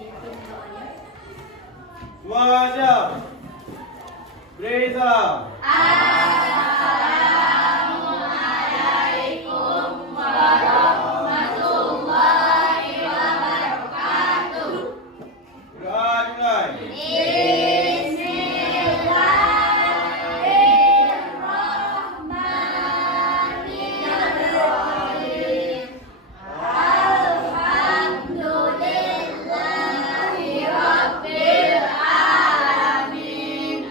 dipimpin doanya. Wajah. Beri salam. Assalamualaikum warahmatullahi wabarakatuh. Doa dimulai. Bismillahirrahmanirrahim. Alhamdulillahi rabbil alamin.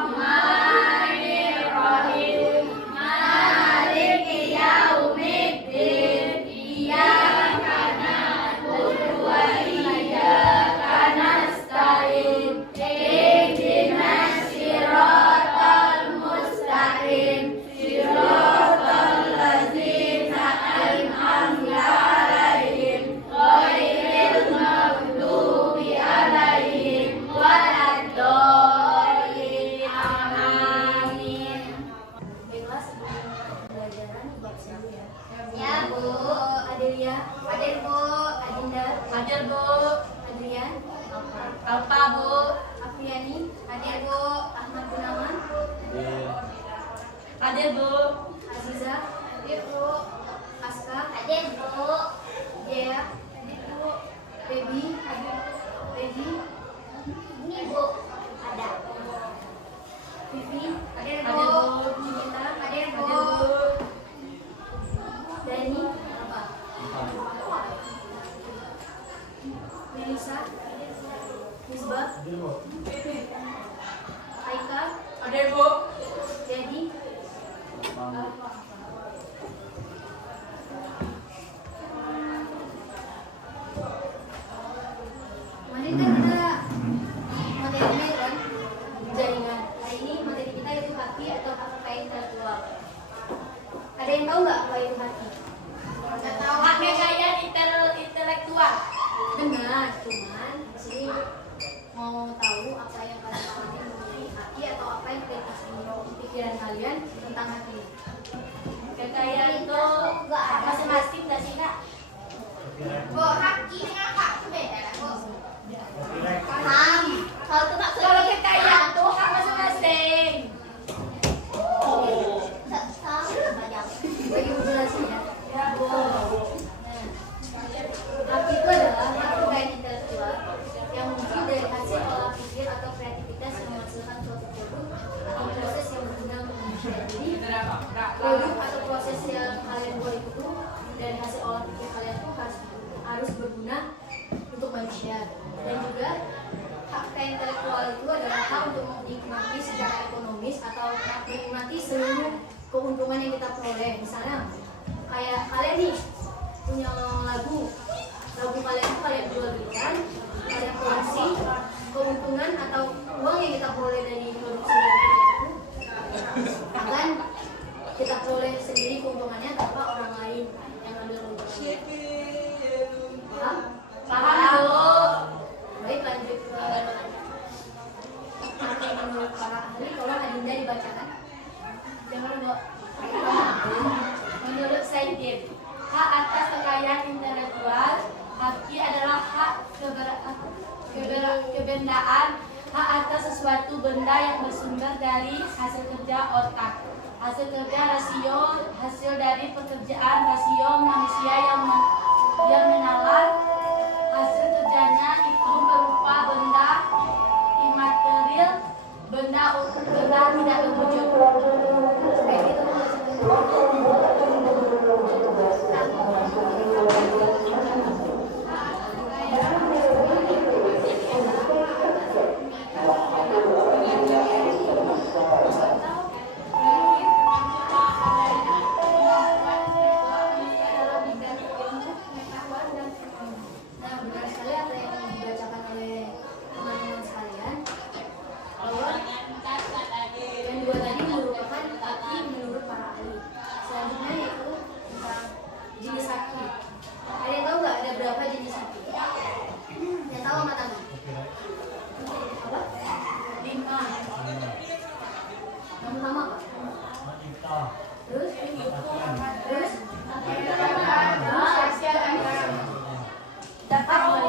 Ar-Rahmanir Rahim. Maliki yaumiddin. Iyyaka na'budu wa iyyaka nasta'in. Ihdinas siratal mustaqim. Siratal ladzina an'amta 'alaihim ghairil maghdubi 'alaihim waladdallin. Amin. Baiklah, sebelum pembelajaran bab 1 ya. Ya, Bu. Adelia. Hadir, Bu. Adinda. Hadir, Bu. Adrian. Alfa, Bu. Afriani. Hadir, Bu. Ahmad Gunawan. Hadir, Bu. Aziza. Hadir, Bu. Aska. Hadir, Bu. Dea. Hadir, Bu. Baby. Hadir, Bu. Peggy. Ini, Bu. Ada. Vivi. Hadir, Bu. Cinta. Hadir, Bu. Dani. Apa? Melisa. Misbah. Aika. Hadir, Bu. Jadi. Kemarin kan kita materinya kan jaringan. Hari ini materi kita itu hati atau apa intelektual. Ada yang tahu nggak apa itu hati? Nggak tahu. Kekayaan intelektual. Benar, cuman di sini mau tahu apa yang kalian pahami mengenai hati atau apa yang di pikiran kalian tentang hati. Kekayaan itu masing-masing nggak sih, Kak? Bu, haki dengan hak itu beda, Bu. Paham. Kalau kekayaan itu hak masing-masing. Bagi penjelasan ya. Ya, Bu. Hati itu adalah kekayaan intelektual yang muncul dari hasil olah pikir atau kreativitas yang menghasilkan suatu produk atau proses yang berguna untuk manusia. Jadi, produk atau proses yang kalian buat itu dari hasil olah pikir kalian itu harus berguna untuk manusia. Dan juga hak kekayaan intelektual itu adalah hak untuk menikmati secara ekonomis atau menikmati seluruh keuntungan yang kita peroleh. Misalnya kayak kalian nih punya lagu kalian itu kalian jual belikan, kalian produksi, keuntungan atau uang yang kita peroleh dari produksi itu akan kita peroleh sendiri keuntungannya tanpa orang lain yang ambil keuntungannya. Paham? Paham, Bu. Baik, lanjut ke materi menurut para ahli. Tolong Adinda dibacakan. Jangan, Bu. Menurut Saidin, hak atas kekayaan intelektual, haki adalah hak kebendaan, hak atas sesuatu benda yang bersumber dari hasil kerja otak, hasil kerja rasio, hasil dari pekerjaan rasio manusia yang menalar, hasil kerjanya itu berupa benda imaterial, benda tidak berwujud. Kayak gitu.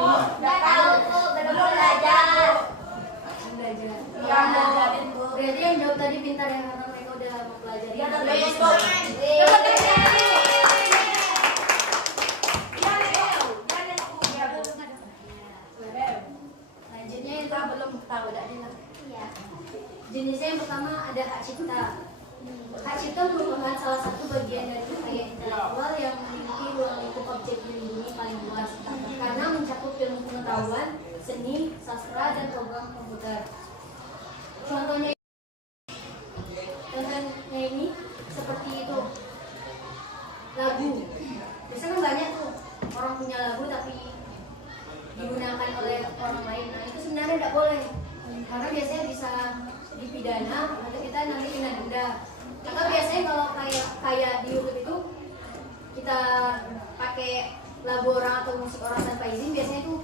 Nggak tahu Bu, belum belajar. Berarti yang jawab tadi pintar ya karena mereka udah mempelajari. Selanjutnya itu belum tahu dah jelas. Iya. Jenisnya yang pertama ada hak cipta. Hak cipta merupakan salah satu bagian dari kekayaan intelektual yang memiliki ruang lingkup objek dilindungi paling luas karena mencakup ilmu pengetahuan, seni, sastra, dan program komputer. Contohnya ini seperti itu lagu. Biasanya kan banyak tuh orang punya lagu tapi digunakan oleh orang lain. Nah itu sebenarnya tidak boleh karena biasanya bisa dipidana atau kita nanti kena denda. Atau biasanya kalau kayak di YouTube itu kita pakai lagu orang atau musik orang tanpa izin, biasanya itu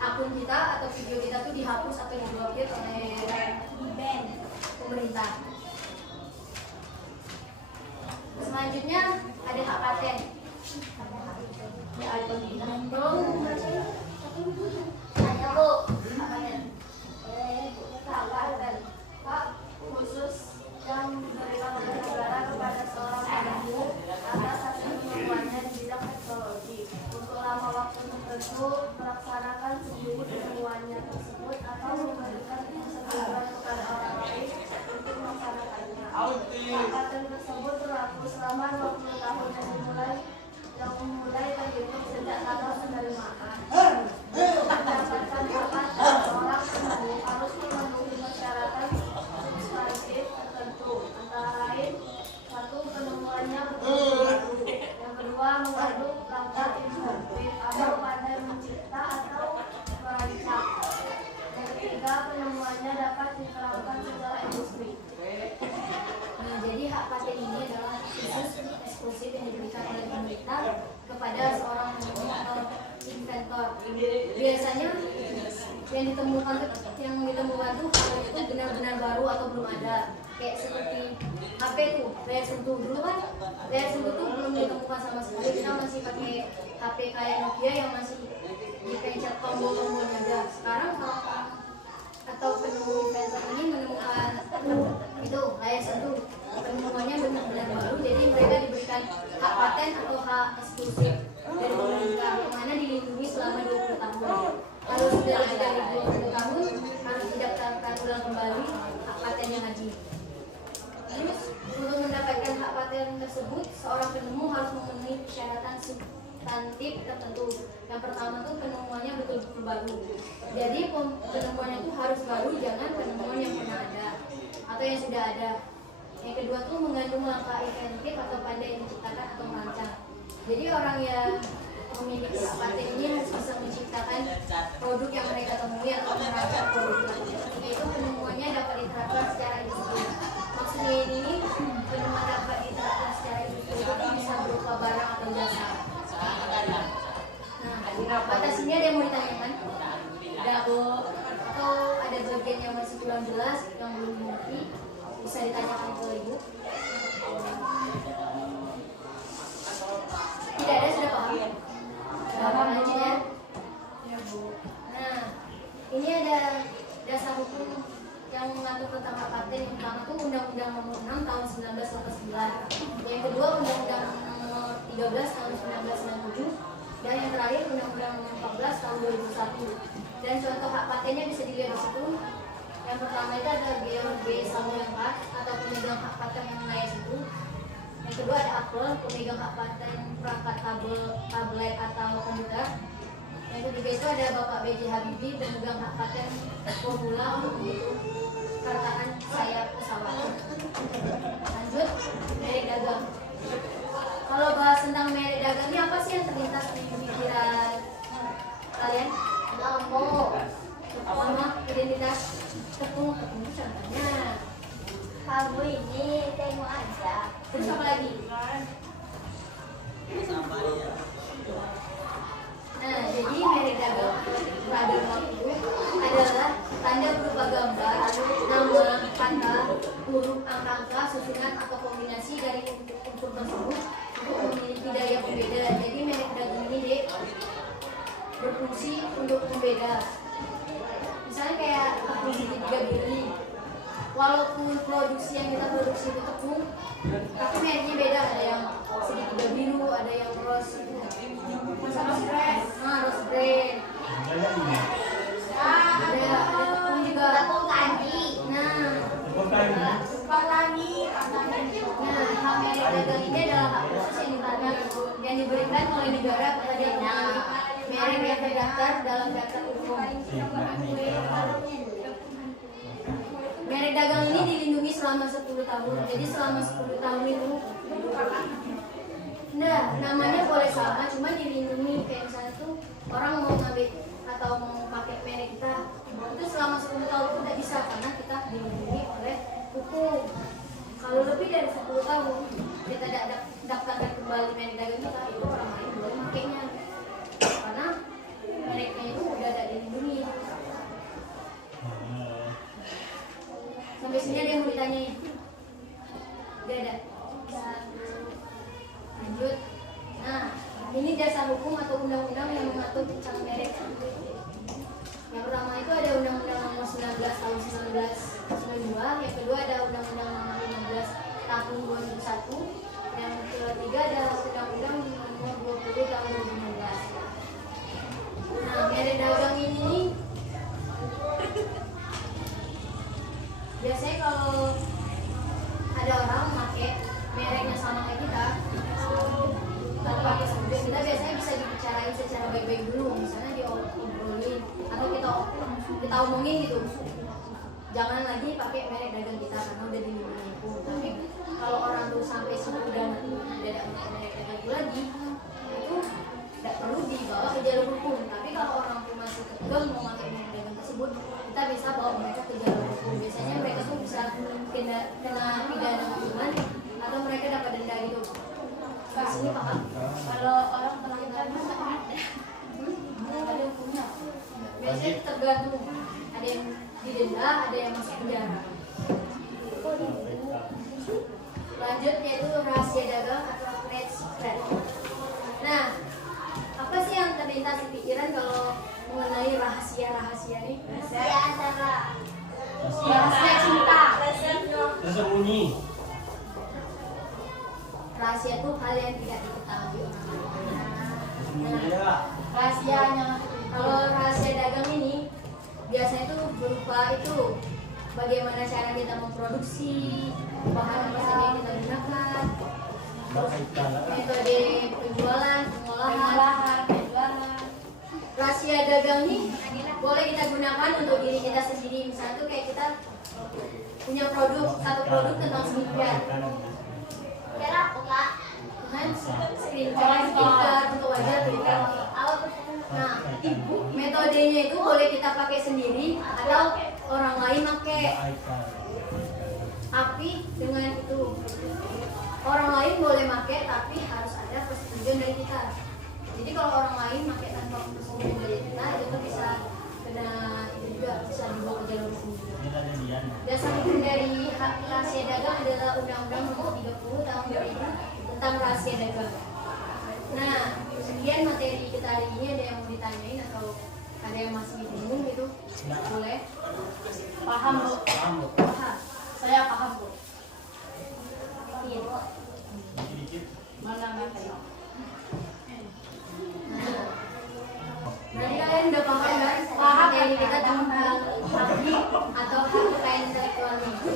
akun kita atau video kita tuh dihapus atau diblokir oleh pemerintah. Selanjutnya ada hak paten. Belum saya Bu, hak paten. Hak khusus yang diberikan oleh negara kepada seorang penemu atas hasil kemampuannya di bidang teknologi untuk lama waktu tertentu melaksanakan sendiri penemuannya tersebut atau memberikan persetujuan kepada orang lain untuk melaksanakannya. Hak paten tersebut berlaku selama 20 tahun yang mulai terhitung sejak tanggal penerimaan. Untuk mendapatkan hak paten, seorang penemu harus memenuhi persyaratan substantif tertentu, antara lain: satu, penemuannya betul baru; yang kedua, mengandung langkah inovatif atau pandai mencipta atau merancang; yang ketiga, penemuannya dapat diterapkan secara industri. Nah, jadi hak paten ini adalah khusus eksklusif yang diberikan oleh pemerintah kepada seorang penemu atau inventor. Biasanya yang ditemukan tuh kalau itu benar-benar baru atau belum ada, kayak seperti HP tuh layar sentuh. Dulu kan layar sentuh tuh belum ditemukan sama sekali, kita masih pakai HP kayak Nokia yang masih dipencet tombol-tombolnya aja. Sekarang kalau atau penemu inventor ini menemukan itu layar sentuh, penemuannya benar-benar baru, jadi mereka diberikan hak paten atau hak eksklusif dari pemerintah yang mana dilindungi selama 20 tahun. Kalau sudah lebih dari 20 tahun harus didaftarkan ulang kembali hak patennya lagi. Terus untuk mendapatkan hak paten tersebut, seorang penemu harus memenuhi persyaratan substantif tertentu. Yang pertama tuh penemuannya betul-betul baru. Jadi penemuannya tuh harus baru, jangan penemuan yang pernah ada atau yang sudah ada. Yang kedua tuh mengandung langkah inventif atau pandai menciptakan atau merancang. Jadi orang yang memiliki hak paten ini harus bisa menciptakan produk yang mereka temui atau merancang produk, yaitu penemuannya dapat diterapkan secara industri. Maksudnya ini penemuan dapat diterapkan secara industri itu bisa berupa barang atau jasa. Nah, batasinya ada yang mau ditanyakan? Ada Bu? Atau ada bagian yang masih kurang jelas, yang belum mengerti, bisa ditanyakan ke Ibu. Tidak ada, sudah paham? Paham lanjut ya? Ya Bu. Nah, ini ada dasar hukum yang mengatur tentang hak paten. Yang pertama itu Undang-Undang Nomor 6 Tahun 1989. Yang kedua Undang-Undang Nomor 13 Tahun 1997. Dan yang terakhir Undang-Undang Nomor 14 Tahun 2001. Dan contoh hak patennya bisa dilihat di situ. Yang pertama itu ada Georg B. Samuelson atau pemegang hak paten yang layar itu. Yang kedua ada Apple, pemegang hak paten perangkat tablet atau komputer. Yang ketiga itu ada Bapak B.J. Habibie, pemegang hak paten formula untuk perkataan sayap pesawat. Lanjut, merek dagang. Kalau bahas tentang merek dagang ini apa sih yang terlintas di pikiran kalian? Logo, nama, identitas, tepung contohnya. Kamu ini tengok aja. Terus apa lagi? Nah, jadi merek dagang Ragamart itu adalah tanda berupa gambar, nama, kata, huruf, angka, susunan atau kombinasi dari unsur tersebut untuk memiliki daya pembeda. Jadi merek dagang ini berfungsi untuk pembeda. Misalnya kayak tepung segitiga bili, walaupun produksi yang kita produksi itu tepung, tapi mereknya beda. Ada yang segitiga biru, ada yang rose itu. Rose brand. Ada tepung juga. Tepung kanji. Nah, hak merek dagang ini adalah hak khusus yang diberikan oleh negara kepada merek yang terdaftar dalam daftar umum. Merek dagang ini dilindungi selama 10 tahun. Jadi selama 10 tahun itu namanya boleh sama, cuma dilindungi. Kayak misalnya tuh orang mau ngambil atau mau pakai merek kita itu selama 10 tahun itu tidak bisa karena kita dilindungi oleh hukum. Kalau lebih dari 10 tahun kita tidak daftarkan kembali merek dagang kita, itu orang lain boleh makainya karena mereknya itu udah tidak dilindungi. Sampai sini ada yang mau ditanyain? Tidak ada. Lanjut. Nah, ini dasar hukum atau undang-undang yang mengatur tentang merek. Yang pertama itu ada Undang-Undang Nomor 19 Tahun 1992, yang kedua ada Undang-Undang Nomor 15 Tahun 2001, yang ketiga ada Undang-Undang Nomor 20 Tahun 2016. Nah, merek dagang ini biasanya kalau ada orang pakai mereknya sama kayak kita, kalau pakai sebut kita biasanya bisa dibicarain secara baik-baik dulu, misalnya diobrolin atau kita omongin gitu, jangan lagi pakai merek dagang kita karena udah dilindungi hukum. Tapi kalau orang tuh sampai sudah tidak pakai merek dagang itu lagi, itu tidak perlu dibawa ke jalur hukum. Tapi kalau orang tuh masih kekeh mau pakai merek dagang tersebut, kita bisa bawa mereka ke jalur hukum. Biasanya mereka tuh bisa kena pidana kurungan atau mereka dapat denda gitu. Di sini paham? Kalau orang terlibat ada hukumnya. Biasanya tergantung, ada yang didenda, ada yang masuk penjara. Lanjut yaitu rahasia dagang atau trade secret. Nah, apa sih yang terlintas di pikiran kalau mengenai rahasia nih? Rahasia antara rahasia cinta, tersembunyi. Rahasia itu hal yang tidak diketahui orang lain. Nah, Rahasianya, kalau rahasia dagang ini biasanya itu berupa itu bagaimana cara kita memproduksi, bahan apa saja yang kita gunakan, terus metode penjualan, pengolahan. Rahasia dagang ini boleh kita gunakan untuk diri kita sendiri. Misalnya tuh kayak kita punya satu produk tentang skincare. Dengan skincare untuk wajah kita. Nah, metodenya itu boleh kita pakai sendiri atau orang lain pakai. Tapi dengan itu orang lain boleh pakai, tapi harus ada persetujuan dari kita. Jadi kalau orang lain pakai tanpa persetujuan dari kita, itu bisa kena itu juga bisa dibawa ke jalur hukum. Dasar hukum dari hak rahasia dagang adalah Undang-Undang Nomor 30 Tahun 2000 tentang rahasia dagang. Nah, sekian materi kita hari ini. Ada yang mau ditanyain atau ada yang masih bingung gitu? Boleh? Paham Bu? Paham. Paham. Saya paham Bu. Iya. Mana materi? Jadi kalian udah paham kan? Paham dari kita tentang publik atau hak kekayaan intelektual ini?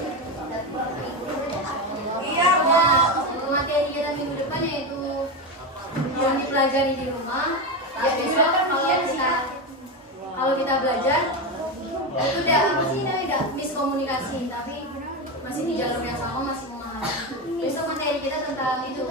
Iya Bu. Materi kita minggu depan yaitu yang dipelajari di rumah. Ya besok kalau kita belajar itu udah miskomunikasi, tapi masih di jalur yang sama, masih memahami. Besok materi kita tentang itu